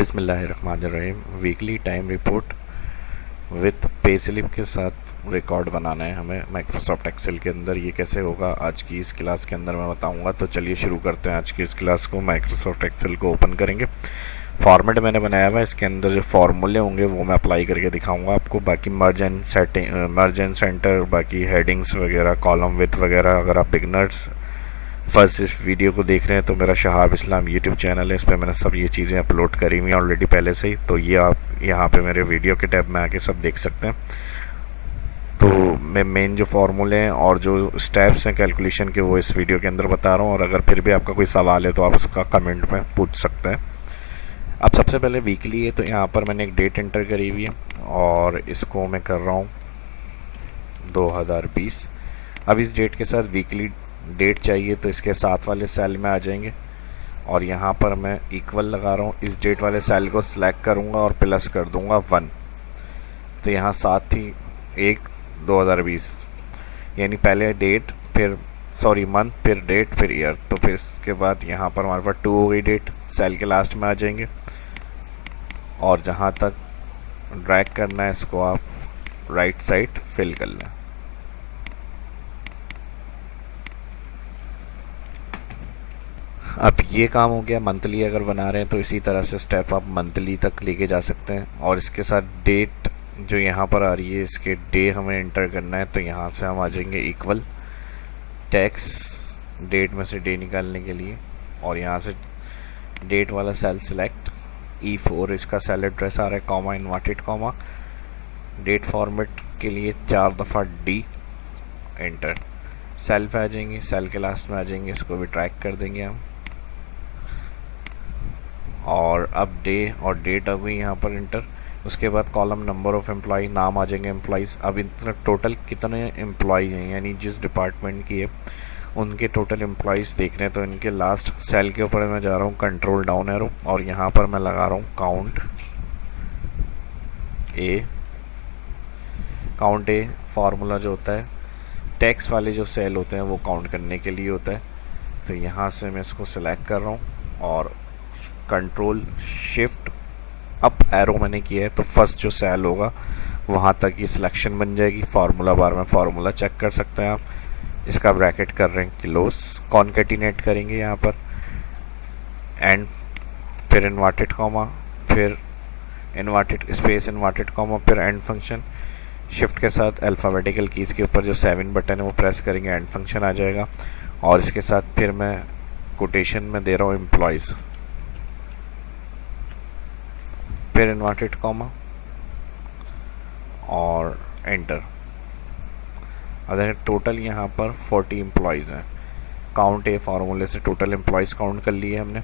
बिस्मिल्लाहिर्रहमानिर्रहीम। Weekly time report with pay slip के साथ रिकॉर्ड बनाना है हमें माइक्रोसॉफ्ट एक्सेल के अंदर। ये कैसे होगा आज की इस क्लास के अंदर मैं बताऊंगा। तो चलिए शुरू करते हैं आज की इस क्लास को। माइक्रोसॉफ्ट एक्सेल को ओपन करेंगे। फॉर्मेट मैंने बनाया हुआ है, इसके अंदर जो फॉर्मूले होंगे वो मैं अप्लाई करके दिखाऊंगा आपको। बाकी मर्ज and setting, merge and centre, बाकी हेडिंग्स वगैरह, कॉलम विथ वगैरह। अगर आप बिगनर्स फर्स्ट इस वीडियो को देख रहे हैं तो मेरा शहाब इस्लाम यूट्यूब चैनल है, इस पर मैंने सब ये चीज़ें अपलोड करी हुई हैं ऑलरेडी पहले से ही। तो ये आप यहाँ पे मेरे वीडियो के टैब में आके सब देख सकते हैं। तो मैं मेन जो फॉर्मूले हैं और जो स्टेप्स हैं कैलकुलेशन के वो इस वीडियो के अंदर बता रहा हूँ। और अगर फिर भी आपका कोई सवाल है तो आप उसका कमेंट में पूछ सकते हैं। अब सबसे पहले वीकली है तो यहाँ पर मैंने एक डेट एंटर करी हुई है और इसको मैं कर रहा हूँ 2020। अब इस डेट के साथ वीकली डेट चाहिए तो इसके साथ वाले सेल में आ जाएंगे और यहाँ पर मैं इक्वल लगा रहा हूँ। इस डेट वाले सेल को सिलेक्ट करूँगा और प्लस कर दूँगा 1। तो यहाँ साथ ही 1/2020 यानी पहले डेट फिर मंथ फिर डेट फिर ईयर। तो फिर इसके बाद यहाँ पर हमारे पास 2 हो गई डेट, सेल के लास्ट में आ जाएंगे और जहाँ तक ड्रैग करना है इसको आप राइट साइड फिल कर लें। अब ये काम हो गया। मंथली अगर बना रहे हैं तो इसी तरह से स्टेप आप मंथली तक लेके जा सकते हैं। और इसके साथ डेट जो यहाँ पर आ रही है इसके डे हमें एंटर करना है। तो यहाँ से हम आ जाएंगे इक्वल टैक्स डेट में से डे निकालने के लिए और यहाँ से डेट वाला सेल सिलेक्ट E4, इसका सेल एड्रेस आ रहा है comma inverted comma. Date format के लिए 4 दफ़ा D एंटर। सेल पे आ जाएंगे, सेल के लास्ट में आ जाएंगे, इसको भी ट्रैक कर देंगे हम। और अब डे और डेट अब यहाँ पर इंटर। उसके बाद कॉलम नंबर ऑफ एम्प्लॉय, नाम आ जाएंगे एम्प्लॉयज़। अब इतना टोटल कितने एम्प्लॉय हैं यानी जिस डिपार्टमेंट की है उनके टोटल एम्प्लॉयज़ देख रहे हैं। तो इनके लास्ट सेल के ऊपर मैं जा रहा हूँ कंट्रोल डाउन एरो और यहाँ पर मैं लगा रहा हूँ काउंट ए। फार्मूला जो होता है टैक्स वाले जो सेल होते हैं वो काउंट करने के लिए होता है। तो यहाँ से मैं इसको सिलेक्ट कर रहा हूँ और कंट्रोल शिफ्ट अप एरो मैंने किया है। तो फर्स्ट जो सेल होगा वहाँ तक ये सिलेक्शन बन जाएगी। फार्मूला बार में फार्मूला चेक कर सकते हैं आप। इसका ब्रैकेट कर रहे हैं क्लोज, कॉन्केटिनेट करेंगे यहाँ पर एंड फिर इन्वर्टेड कॉमा, फिर इन्वर्टेड स्पेस इन्वर्टेड कॉमा, फिर एंड फंक्शन। शिफ्ट के साथ अल्फ़ाबेटिकल कीज़ के ऊपर जो 7 बटन है वो प्रेस करेंगे, एंड फंक्शन आ जाएगा। और इसके साथ फिर मैं कोटेशन में दे रहा हूँ एम्प्लॉयज़, फिर इन्वर्टेड कॉमा और एंटर। अगर टोटल यहाँ पर 40 एम्प्लॉयज़ हैं। काउंट ए फार्मूले से टोटल एम्प्लॉयज़ काउंट कर लिए हमने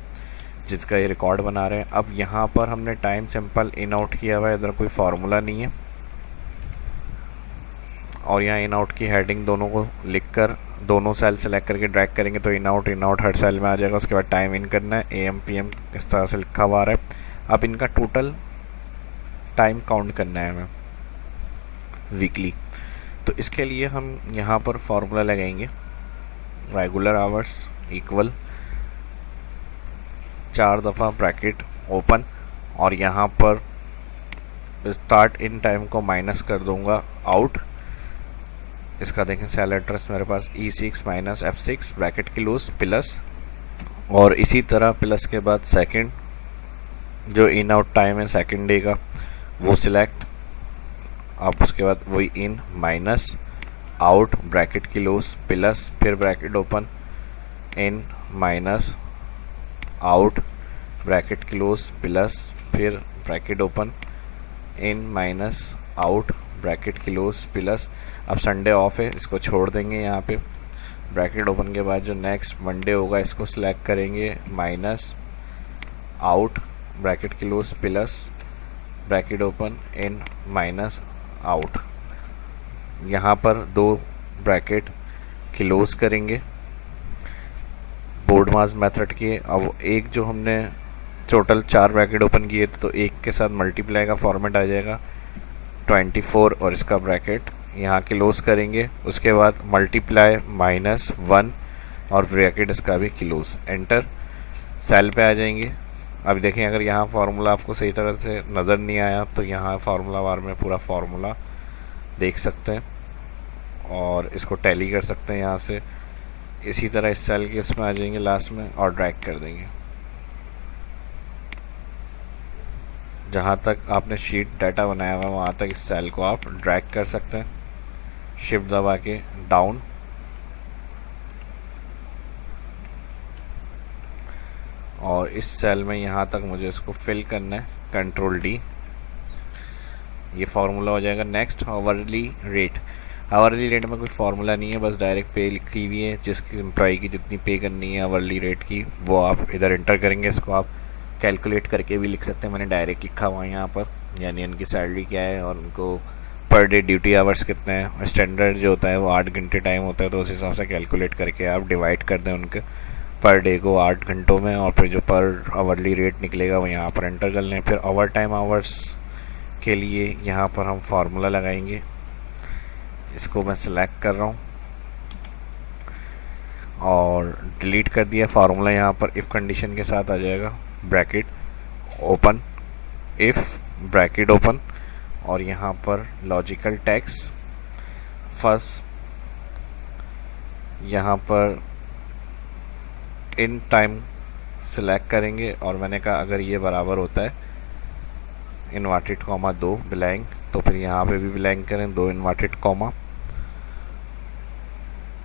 जिसका ये रिकॉर्ड बना रहे हैं। अब यहाँ पर हमने टाइम सिंपल इन आउट किया हुआ है, इधर कोई फार्मूला नहीं है। और यहाँ इन आउट की हेडिंग दोनों को लिखकर दोनों सेल सेलेक्ट करके ड्रैग करेंगे तो इन आउट हर सेल में आ जाएगा। उसके बाद टाइम इन करना है, AM PM इस तरह से लिखा हुआ आ रहा है। अब इनका टोटल टाइम काउंट करना है हमें वीकली। तो इसके लिए हम यहाँ पर फॉर्मूला लगाएंगे रेगुलर आवर्स इक्वल 4 दफ़ा ब्रैकेट ओपन और यहाँ पर स्टार्ट इन टाइम को माइनस कर दूंगा आउट। इसका देखें सेल एड्रेस मेरे पास E6 minus F6 bracket close plus और इसी तरह प्लस के बाद सेकंड जो इन आउट टाइम है सेकंड डे का वो सिलेक्ट। अब उसके बाद वही in minus out bracket close plus फिर bracket open in minus out bracket close plus फिर bracket open in minus out bracket close plus. अब संडे ऑफ है, इसको छोड़ देंगे यहाँ पे। ब्रैकेट ओपन के बाद जो नेक्स्ट मंडे होगा इसको सिलेक्ट करेंगे minus out bracket close plus bracket open in minus out. यहाँ पर 2 ब्रैकेट क्लोज करेंगे बोर्ड मास मेथड के। अब एक जो हमने टोटल 4 ब्रैकेट ओपन किए थे तो एक के साथ मल्टीप्लाई का फॉर्मेट आ जाएगा 24 और इसका ब्रैकेट यहाँ क्लोज करेंगे। उसके बाद मल्टीप्लाई -1 और ब्रैकेट इसका भी क्लोज। एंटर। सेल पे आ जाएंगे अभी देखें, अगर यहाँ फार्मूला आपको सही तरह से नज़र नहीं आया तो यहाँ फार्मूला बार में पूरा फार्मूला देख सकते हैं और इसको टैली कर सकते हैं यहाँ से। इसी तरह इस सेल के इसमें आ जाएंगे लास्ट में और ड्रैग कर देंगे। जहाँ तक आपने शीट डाटा बनाया हुआ है वहाँ तक इस सेल को आप ड्रैग कर सकते हैं, शिफ्ट दबा के डाउन। और इस सेल में यहाँ तक मुझे इसको फिल करना है, कंट्रोल डी, ये फार्मूला हो जाएगा। Next hourly rate. Hourly rate में कोई फार्मूला नहीं है, बस डायरेक्ट पे लिखी हुई है, जिसकी एम्प्लॉई की जितनी पे करनी है आवरली रेट की वो आप इधर एंटर करेंगे। इसको आप कैलकुलेट करके भी लिख सकते हैं, मैंने डायरेक्ट लिखा हुआ है यहाँ पर, यानी उनकी सैलरी क्या है और उनको पर डे ड्यूटी आवर्स कितने हैं। स्टैंडर्ड जो होता है वो 8 घंटे टाइम होता है, तो उस हिसाब से कैलकुलेट करके आप डिवाइड कर दें उनके पर डे को 8 घंटों में, और फिर जो पर आवरली रेट निकलेगा वो यहाँ पर एंटर कर लें। फिर ओवर टाइम आवर्स के लिए यहाँ पर हम फार्मूला लगाएंगे, इसको मैं सिलेक्ट कर रहा हूँ और डिलीट कर दिया। फार्मूला यहाँ पर इफ़ कंडीशन के साथ आ जाएगा, bracket open, if bracket open, और यहाँ पर लॉजिकल टैक्स फर्स्ट, यहाँ पर इन टाइम सिलेक्ट करेंगे और मैंने कहा अगर ये बराबर होता है इन्वर्टेड कॉमा 2 ब्लैंक, तो फिर यहाँ पे भी ब्लैंक करें 2 इन्वर्टेड कॉमा।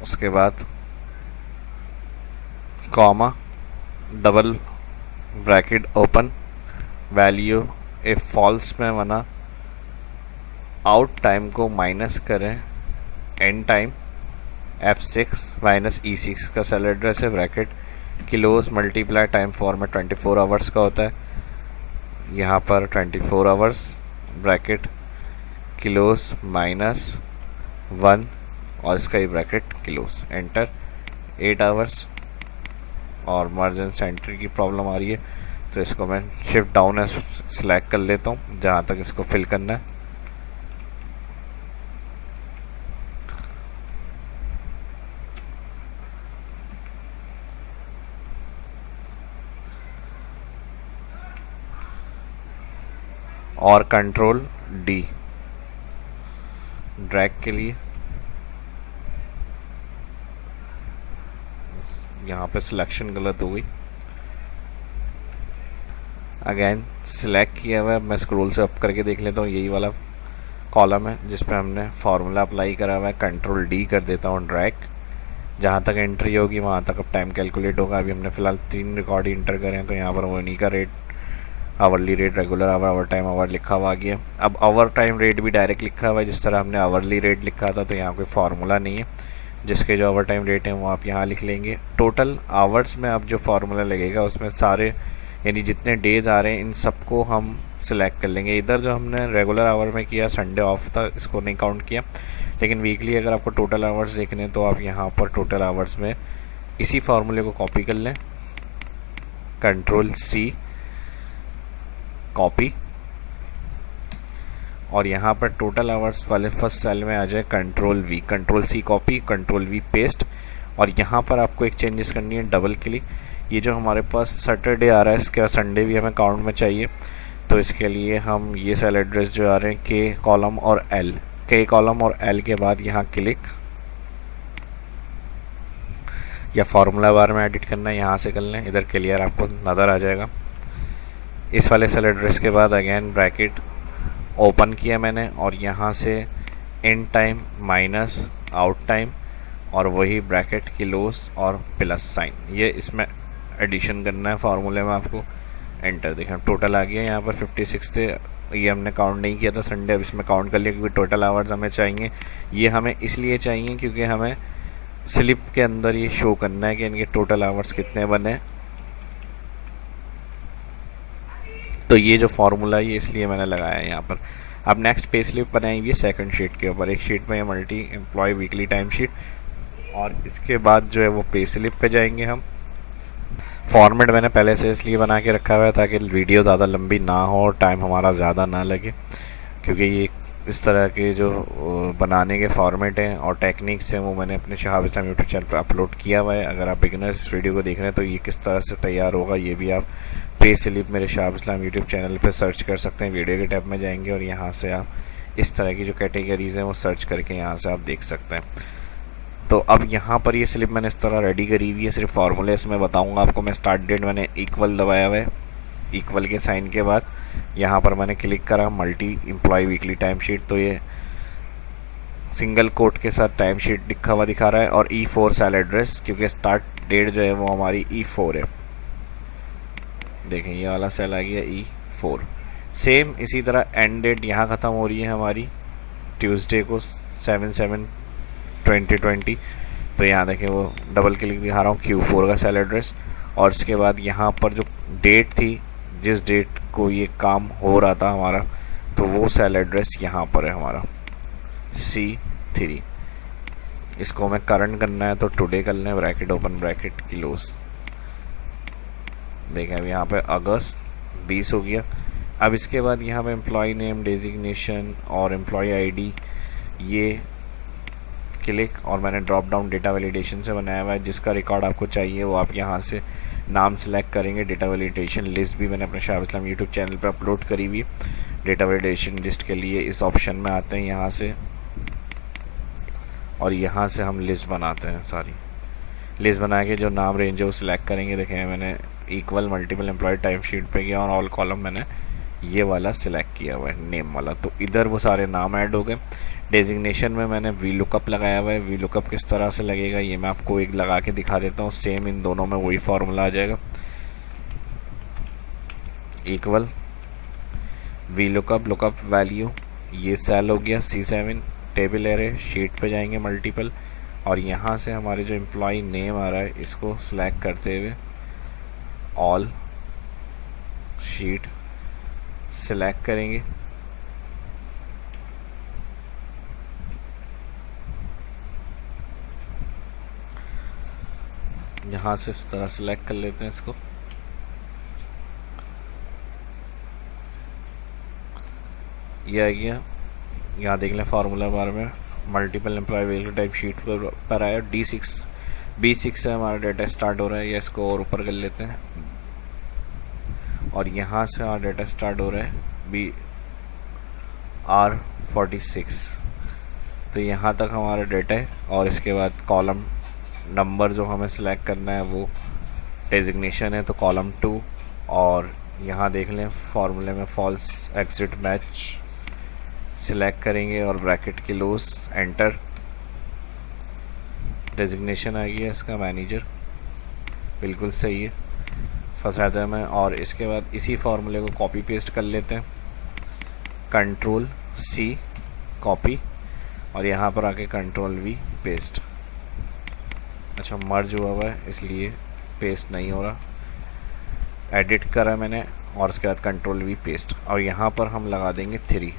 उसके बाद comma double bracket open, value if false में बना आउट टाइम को माइनस करें end time F6 minus E6 का सेल एड्रेस है, bracket close multiply time format 24 hours का होता है, यहाँ पर 24 आवर्स ब्रैकेट किलोस माइनस 1 और इसका ही ब्रैकेट किलोस, एंटर 8 आवर्स। और मार्जिन सेंटर की प्रॉब्लम आ रही है तो इसको मैं शिफ्ट डाउन है सिलेक्ट कर लेता हूँ जहाँ तक इसको फिल करना है। और कंट्रोल डी ड्रैग के लिए, यहाँ पे सिलेक्शन गलत हो गई, अगेन सिलेक्ट किया हुआ है। मैं स्क्रॉल से अप करके देख लेता हूँ, यही वाला कॉलम है जिस पे हमने फार्मूला अप्लाई करा हुआ है। कंट्रोल डी कर देता हूँ ड्रैग, जहाँ तक एंट्री होगी वहाँ तक अब टाइम कैलकुलेट होगा। अभी हमने फिलहाल 3 रिकॉर्ड ही इंटर करें तो यहाँ पर वो नहीं का rate, hourly rate, regular hour, over time hour लिखा हुआ आ गया। अब ओवर टाइम रेट भी डायरेक्ट लिखा हुआ है जिस तरह हमने आवरली रेट लिखा था, तो यहाँ कोई फार्मूला नहीं है, जिसके जो ओवर टाइम रेट हैं वो आप यहाँ लिख लेंगे। टोटल आवर्स में अब जो फार्मूला लगेगा उसमें सारे यानी जितने डेज आ रहे हैं इन सबको हम सिलेक्ट कर लेंगे। इधर जो हमने रेगुलर आवर में किया, संडे ऑफ था, इसको नहीं काउंट किया, लेकिन वीकली अगर आपको टोटल आवर्स देखने तो आप यहाँ पर टोटल आवर्स में इसी फार्मूले को कॉपी कर लें, कंट्रोल सी कॉपी, और यहाँ पर टोटल आवर्स वाले फर्स्ट सेल में आ जाए control V, control C copy, control V paste. और यहाँ पर आपको एक चेंजेस करनी है, डबल क्लिक। ये जो हमारे पास सैटरडे आ रहा है इसके संडे भी हमें काउंट में चाहिए, तो इसके लिए हम ये सेल एड्रेस जो आ रहे हैं के कॉलम और एल, के कॉलम और एल के बाद यहाँ क्लिक, या फार्मूला बार में एडिट करना है यहाँ से कर लें, इधर क्लियर आपको नज़र आ जाएगा। इस वाले सेल एड्रेस के बाद अगेन ब्रैकेट ओपन किया मैंने और यहाँ से in time minus out time और वही ब्रैकेट किलोस और प्लस साइन, ये इसमें एडिशन करना है फार्मूले में आपको। एंटर देखें टोटल आ गया, यहाँ पर 56 थे, ये हमने काउंट नहीं किया था संडे, अब इसमें काउंट कर लिया क्योंकि टोटल आवर्स हमें चाहिए। ये हमें इसलिए चाहिए क्योंकि हमें स्लिप के अंदर ये शो करना है कि इनके टोटल आवर्स कितने बने, तो ये जो फार्मूला है ये इसलिए मैंने लगाया है यहाँ पर। अब नेक्स्ट पे स्लिप बनाई हुई है सेकंड शीट के ऊपर, एक शीट में ये multi employ weekly time sheet, और इसके बाद जो है वो पे स्लिप पे जाएंगे हम। फॉर्मेट मैंने पहले से इसलिए बना के रखा हुआ है ताकि वीडियो ज़्यादा लंबी ना हो, टाइम हमारा ज़्यादा ना लगे, क्योंकि ये इस तरह के जो बनाने के फॉर्मेट हैं और टेक्निक्स हैं वो मैंने अपने शहाब इस्लाम यूट्यूब चैनल पर अपलोड किया हुआ है। अगर आप बिगिनर्स वीडियो को देख रहे हैं तो ये किस तरह से तैयार होगा ये भी आप पे स्लिप मेरे शाह इस्लाम यूट्यूब चैनल पे सर्च कर सकते हैं। वीडियो के टैब में जाएंगे और यहाँ से आप इस तरह की जो कैटेगरीज हैं वो सर्च करके यहाँ से आप देख सकते हैं। तो अब यहाँ पर ये स्लिप मैंने इस तरह रेडी करी हुई है, सिर्फ फार्मूले इसमें बताऊँगा आपको मैं। स्टार्ट डेट मैंने इक्वल दबाया हुआ है, इक्वल के साइन के बाद यहाँ पर मैंने क्लिक करा multi employ weekly time sheet, तो ये सिंगल कोट के साथ टाइम शीट लिखा हुआ दिखा रहा है। और E4 सेल एड्रेस, क्योंकि स्टार्ट डेट जो है वो हमारी E4 है। देखें ये वाला सेल आ गया E4। सेम इसी तरह एंड डेट यहाँ ख़त्म हो रही है हमारी ट्यूसडे को 7/7/2020। तो यहाँ देखें वो डबल क्लिक दिखा रहा हूँ Q4 का सेल एड्रेस। और इसके बाद यहाँ पर जो डेट थी, जिस डेट को ये काम हो रहा था हमारा, तो वो सेल एड्रेस यहाँ पर है हमारा C3। इसको हमें करंट करना है तो टुडे कर लें, ब्रैकेट ओपन ब्रैकेट क्लोज। देखें अब यहाँ पे अगस्त 20 हो गया। अब इसके बाद यहाँ पे एम्प्लॉय नेम, डेजिग्नेशन और एम्प्लॉय आईडी ये क्लिक, और मैंने ड्रॉप डाउन डेटा वैलिडेशन से बनाया हुआ है। जिसका रिकॉर्ड आपको चाहिए वो आप यहाँ से नाम सेलेक्ट करेंगे। डेटा वैलिडेशन लिस्ट भी मैंने अपने शाह इस्लाम यूट्यूब चैनल पर अपलोड करी हुई। डेटा वैलिडेशन लिस्ट के लिए इस ऑप्शन में आते हैं यहाँ से, और यहाँ से हम लिस्ट बनाते हैं। सारी लिस्ट बना के जो नाम रेंज है वो सिलेक्ट करेंगे। देखें मैंने equal multiple employ time sheet पे गया और ऑल कॉलम मैंने ये वाला सिलेक्ट किया हुआ है नेम वाला, तो इधर वो सारे नाम ऐड हो गए। डेजिग्नेशन में मैंने वी लुकअप लगाया हुआ है। वी लुकअप किस तरह से लगेगा ये मैं आपको एक लगा के दिखा देता हूँ। सेम इन दोनों में वही फार्मूला आ जाएगा, equal V lookup lookup value, ये सेल हो गया C7। टेबल एरे शीट पे जाएंगे मल्टीपल, और यहाँ से हमारे जो एम्प्लॉय नेम आ रहा है इसको सिलेक्ट करते हुए ऑल शीट सिलेक्ट करेंगे। यहाँ से इस तरह सिलेक्ट कर लेते हैं इसको। ये आ गया, यहाँ देख लें फार्मूला बार में multiple employ variable type sheet पर आया। B6 से हमारा डेटा स्टार्ट हो रहा है, या इसको और ऊपर कर लेते हैं, और यहाँ से हमारा डेटा स्टार्ट हो रहा है BR46। तो यहाँ तक हमारा डेटा है। और इसके बाद कॉलम नंबर जो हमें सिलेक्ट करना है वो डेजिग्नेशन है, तो कॉलम 2। और यहाँ देख लें फार्मूले में फॉल्स एग्जिट मैच सिलेक्ट करेंगे और ब्रैकेट क्लोज, एंटर। डेजिग्नेशन आ गया इसका मैनेजर, बिल्कुल सही है फर्स्ट में। और इसके बाद इसी फार्मूले को कॉपी पेस्ट कर लेते हैं, Ctrl+C कॉपी, और यहाँ पर आके Ctrl+V पेस्ट। अच्छा मर्ज हुआ हुआ है इसलिए पेस्ट नहीं हो रहा, एडिट करा मैंने, और उसके बाद Ctrl+V पेस्ट। और यहाँ पर हम लगा देंगे 3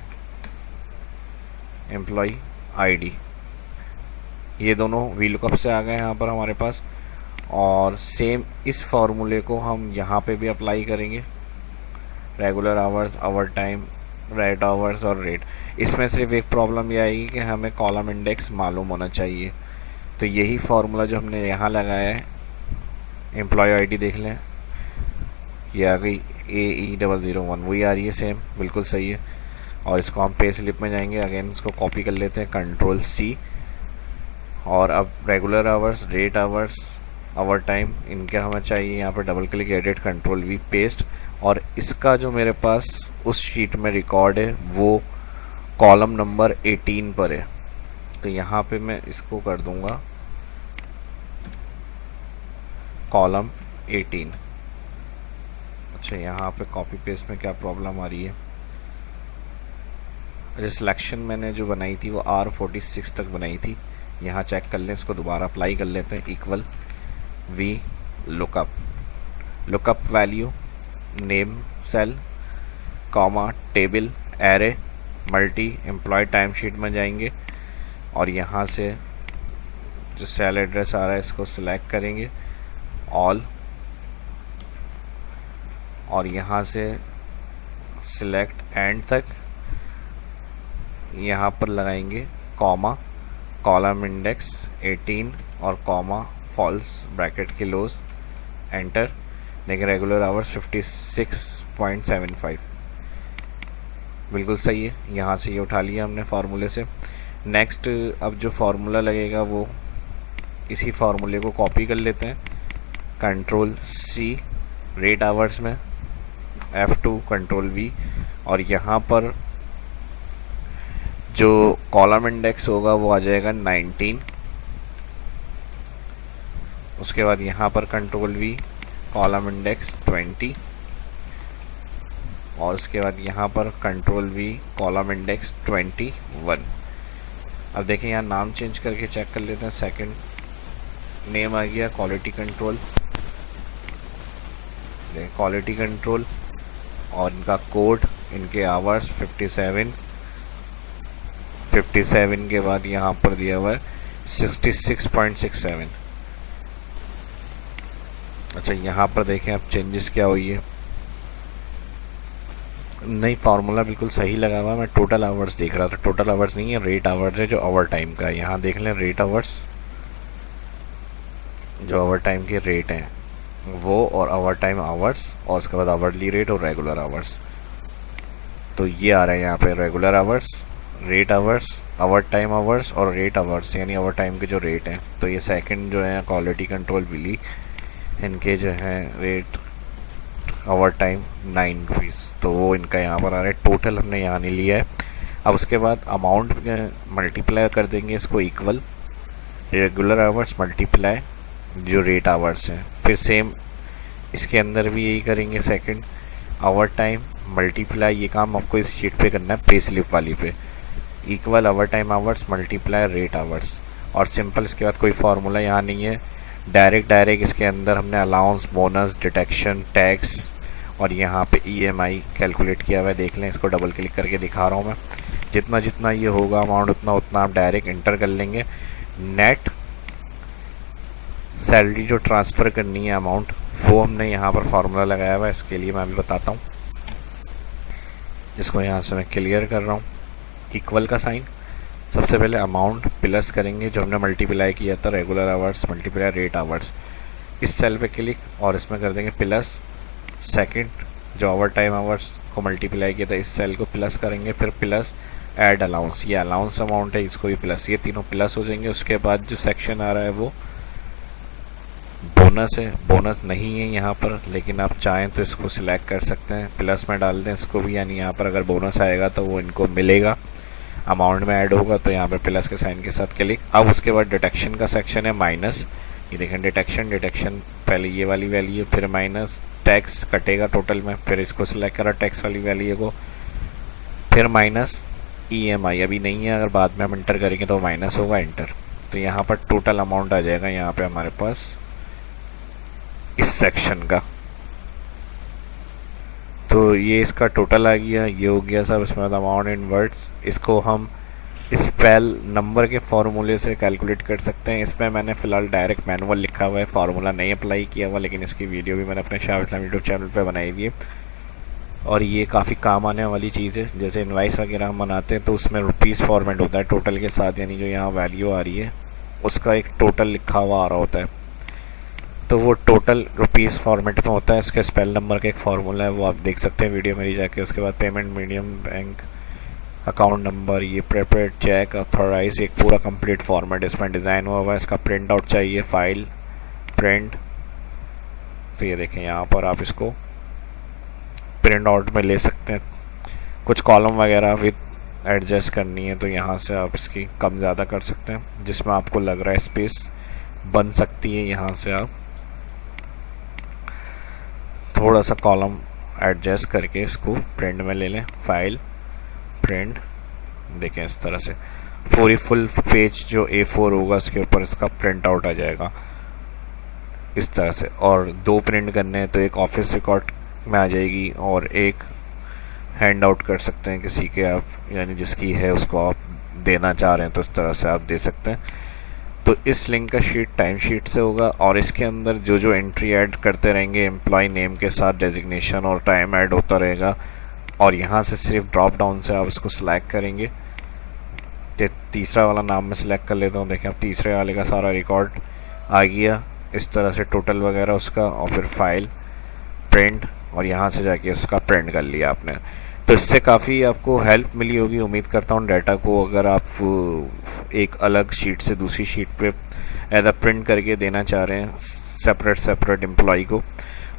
एम्प्लॉय आईडी। ये दोनों वी लुकअप से आ गए यहाँ पर हमारे पास। और सेम इस फार्मूले को हम यहाँ पे भी अप्लाई करेंगे, regular hours, overtime, rate hours और रेट। इसमें सिर्फ एक प्रॉब्लम ये आएगी कि हमें कॉलम इंडेक्स मालूम होना चाहिए। तो यही फार्मूला जो हमने यहाँ लगाया है, एम्प्लॉय आईडी देख लें, ये आ गई AE001, वही आ रही है सेम, बिल्कुल सही है। और इसको हम पे स्लिप में जाएंगे, अगेन इसको कॉपी कर लेते हैं, Ctrl+C। और अब regular hours, rate hours, overtime, इनके हमें चाहिए यहाँ पर double click, edit, Ctrl+V paste. और इसका जो मेरे पास उस शीट में रिकॉर्ड है वो कॉलम नंबर 18 पर है, तो यहाँ पे मैं इसको कर दूंगा कॉलम 18। अच्छा यहाँ पे कॉपी पेस्ट में क्या प्रॉब्लम आ रही है, सिलेक्शन मैंने जो बनाई थी वो R46 तक बनाई थी। यहाँ चेक कर लें, इसको दोबारा अप्लाई कर लेते हैं, equal V lookup, lookup value, name cell, comma, table array, multi employ time sheet में जाएंगे, और यहाँ से जो सेल एड्रेस आ रहा है इसको सिलेक्ट करेंगे ऑल, और यहाँ से सिलेक्ट एंड तक, यहाँ पर लगाएंगे कॉमा, कॉलम इंडेक्स 18 और comma false bracket close, enter. देखिए रेगुलर आवर्स 56.75 बिल्कुल सही है। यहाँ से ये उठा लिया हमने फार्मूले से। नेक्स्ट अब जो फार्मूला लगेगा वो इसी फार्मूले को कॉपी कर लेते हैं, कंट्रोल सी रेट आवर्स में, F2 कंट्रोल V, और यहाँ पर जो कॉलम इंडेक्स होगा वो आ जाएगा 19। उसके बाद यहाँ पर कंट्रोल V कॉलम इंडेक्स 20, और उसके बाद यहाँ पर कंट्रोल V कॉलम इंडेक्स 21। अब देखें यहाँ नाम चेंज करके चेक कर लेते हैं। सेकंड नेम आ गया क्वालिटी कंट्रोल, क्वालिटी कंट्रोल, और इनका कोड, इनके आवर्स 57 के बाद यहाँ पर दिया हुआ है 66.67। अच्छा यहाँ पर देखें अब चेंजेस क्या हुई है। नहीं, फार्मूला बिल्कुल सही लगा हुआ, मैं टोटल आवर्स देख रहा था। टोटल आवर्स नहीं है, रेट आवर्स है जो ओवर टाइम का है। यहाँ देख लें रेट आवर्स, जो ओवर टाइम के रेट हैं वो, और ओवर टाइम आवर्स, और उसके बाद आवरली रेट और रेगुलर आवर्स। तो ये आ रहा है यहाँ पे regular hours, rate hours, over time hours और रेट आवर्स, यानी ओवर टाइम के जो रेट हैं। तो ये सेकंड जो है क्वालिटी कंट्रोल बिली, इनके जो है रेट ओवर टाइम 9 रुपीज़, तो वो इनका यहाँ पर आ रहा है। टोटल हमने यहाँ नहीं लिया है। अब उसके बाद अमाउंट मल्टीप्लाई कर देंगे इसको इक्वल रेगुलर आवर्स मल्टीप्लाई जो रेट आवर्स हैं। फिर सेम इसके अंदर भी यही करेंगे। सेकंड ओवर टाइम मल्टीप्लाई, ये काम आपको इस शीट पे करना है पे स्लिप वाली पे, equal over time hours multiply rate hours, और सिंपल। इसके बाद कोई फार्मूला यहाँ नहीं है, डायरेक्ट इसके अंदर हमने अलाउंस, बोनस, डिटेक्शन, टैक्स और यहाँ पे EMI कैलकुलेट किया हुआ है। देख लें, इसको डबल क्लिक करके दिखा रहा हूँ मैं। जितना जितना ये होगा अमाउंट उतना आप डायरेक्ट इंटर कर लेंगे। नेट सैलरी जो ट्रांसफ़र करनी है अमाउंट, वो हमने यहाँ पर फार्मूला लगाया हुआ है। इसके लिए मैं अभी बताता हूँ। इसको यहाँ से मैं क्लियर कर रहा हूँ। इक्वल का साइन, सबसे पहले अमाउंट प्लस करेंगे जो हमने मल्टीप्लाई किया था regular hours multiply rate hours, इस सेल पे क्लिक और इसमें कर देंगे प्लस। सेकंड जो ओवर टाइम आवर्स को मल्टीप्लाई किया था इस सेल को प्लस करेंगे, फिर प्लस ऐड अलाउंस, ये अलाउंस अमाउंट है इसको भी प्लस, ये तीनों प्लस हो जाएंगे। उसके बाद जो सेक्शन आ रहा है वो बोनस है। बोनस नहीं है यहाँ पर, लेकिन आप चाहें तो इसको सिलेक्ट कर सकते हैं, प्लस में डाल दें इसको भी, यानी यहाँ पर अगर बोनस आएगा तो वो इनको मिलेगा, अमाउंट में ऐड होगा तो यहाँ पे प्लस के साइन के साथ क्लिक। अब उसके बाद डिटेक्शन का सेक्शन है माइनस, ये देखें डिटेक्शन पहले ये वाली वैल्यू, फिर माइनस, टैक्स कटेगा टोटल में, फिर इसको सिलेक्ट करा टैक्स वाली वैल्यू को, फिर माइनस EMI अभी नहीं है, अगर बाद में हम इंटर करेंगे तो माइनस होगा, इंटर। तो यहाँ पर टोटल अमाउंट आ जाएगा यहाँ पे हमारे पास इस सेक्शन का। तो ये इसका टोटल आ गया, ये हो गया सब। इसमें अमाउंट इन वर्ड्स, इसको हम स्पेल नंबर के फार्मूले से कैलकुलेट कर सकते हैं। इसमें मैंने फ़िलहाल डायरेक्ट मैनुअल लिखा हुआ है, फार्मूला नहीं अप्लाई किया हुआ, लेकिन इसकी वीडियो भी मैंने अपने शाह इस्लाम यूट्यूब चैनल पे बनाई हुई है और ये काफ़ी काम आने वाली चीज़ है। जैसे इनवाइस वगैरह हम बनाते हैं तो उसमें रुपीज़ फॉर्मेट होता है टोटल के साथ, यानी जो यहाँ वैल्यू आ रही है उसका एक टोटल लिखा हुआ आ रहा होता है, तो वो टोटल रुपीज़ फॉर्मेट में होता है। इसके स्पेल नंबर का एक फार्मूला है, वो आप देख सकते हैं वीडियो मेरी जाके। उसके बाद payment medium, bank account number, ये प्रेपेड, चेक, अथोराइज, एक पूरा कंप्लीट फॉर्मेट इसमें डिज़ाइन हुआ हुआ है। इसका प्रिंट आउट चाहिए, फाइल प्रिंट, तो ये देखें यहाँ पर आप इसको प्रिंट आउट में ले सकते हैं। कुछ कॉलम वगैरह विद एडजस्ट करनी है तो यहाँ से आप इसकी कम ज़्यादा कर सकते हैं, जिसमें आपको लग रहा है स्पेस बन सकती है। यहाँ से आप थोड़ा सा कॉलम एडजस्ट करके इसको प्रिंट में ले लें, फाइल प्रिंट, देखें इस तरह से पूरी फुल पेज जो A4 होगा उसके ऊपर इसका प्रिंट आउट आ जाएगा इस तरह से। और दो प्रिंट करने हैं तो एक ऑफिस रिकॉर्ड में आ जाएगी और एक हैंड आउट कर सकते हैं किसी के आप, यानी जिसकी है उसको आप देना चाह रहे हैं तो इस तरह से आप दे सकते हैं। तो इस लिंक का शीट टाइम शीट से होगा और इसके अंदर जो जो एंट्री ऐड करते रहेंगे एम्प्लॉय नेम के साथ डेजिग्नेशन और टाइम ऐड होता रहेगा। और यहाँ से सिर्फ ड्रॉप डाउन से आप इसको सिलेक्ट करेंगे। तीसरा वाला नाम में सिलेक्ट कर लेता हूँ, देखें अब तीसरे वाले का सारा रिकॉर्ड आ गया इस तरह से, टोटल वगैरह उसका, और फिर फाइल प्रिंट, और यहाँ से जाके इसका प्रिंट कर लिया आपने। तो इससे काफ़ी आपको हेल्प मिली होगी। उम्मीद करता हूँ डाटा को अगर आप एक अलग शीट से दूसरी शीट पे एज अ प्रिंट करके देना चाह रहे हैं सेपरेट एम्प्लॉय को,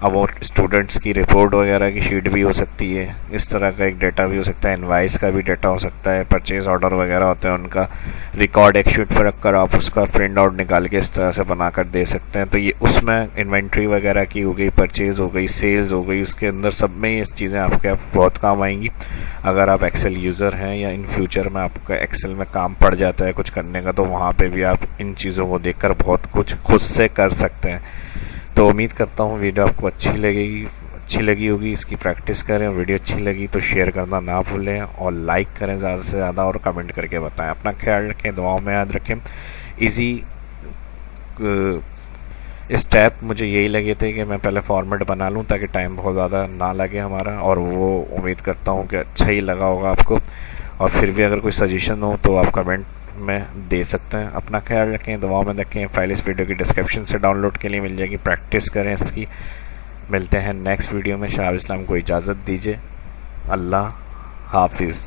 अब और स्टूडेंट्स की रिपोर्ट वगैरह की शीट भी हो सकती है, इस तरह का एक डाटा भी हो सकता है, इनवाइस का भी डाटा हो सकता है, परचेज ऑर्डर वगैरह होते हैं उनका रिकॉर्ड एक शीट पर रखकर आप उसका प्रिंट आउट निकाल के इस तरह से बनाकर दे सकते हैं। तो ये उसमें इन्वेंट्री वगैरह की हो गई, परचेज हो गई, सेल्स हो गई, उसके अंदर सब में ये चीज़ें आपके बहुत काम आएंगी अगर आप एक्सेल यूज़र हैं, या इन फ्यूचर में आपका एक्सेल में काम पड़ जाता है कुछ करने का, तो वहाँ पे भी आप इन चीज़ों को देखकर बहुत कुछ खुद से कर सकते हैं। तो उम्मीद करता हूँ वीडियो आपको अच्छी लगी होगी। इसकी प्रैक्टिस करें। वीडियो अच्छी लगी तो शेयर करना ना भूलें और लाइक करें ज़्यादा से ज़्यादा, और कमेंट करके बताएं। अपना ख्याल रखें, दुआओं में याद रखें। इजी स्टेप मुझे यही लगे थे कि मैं पहले फॉर्मेट बना लूँ ताकि टाइम बहुत ज़्यादा ना लगे हमारा, और वो उम्मीद करता हूँ कि अच्छा ही लगा होगा आपको। और फिर भी अगर कोई सजेशन हो तो आप कमेंट में दे सकते हैं। अपना ख्याल रखें, दुआओं में रखें। फाइल इस वीडियो की डिस्क्रिप्शन से डाउनलोड के लिए मिल जाएगी। प्रैक्टिस करें इसकी। मिलते हैं नेक्स्ट वीडियो में। शाह इस्लाम को इजाज़त दीजिए। अल्लाह हाफिज़।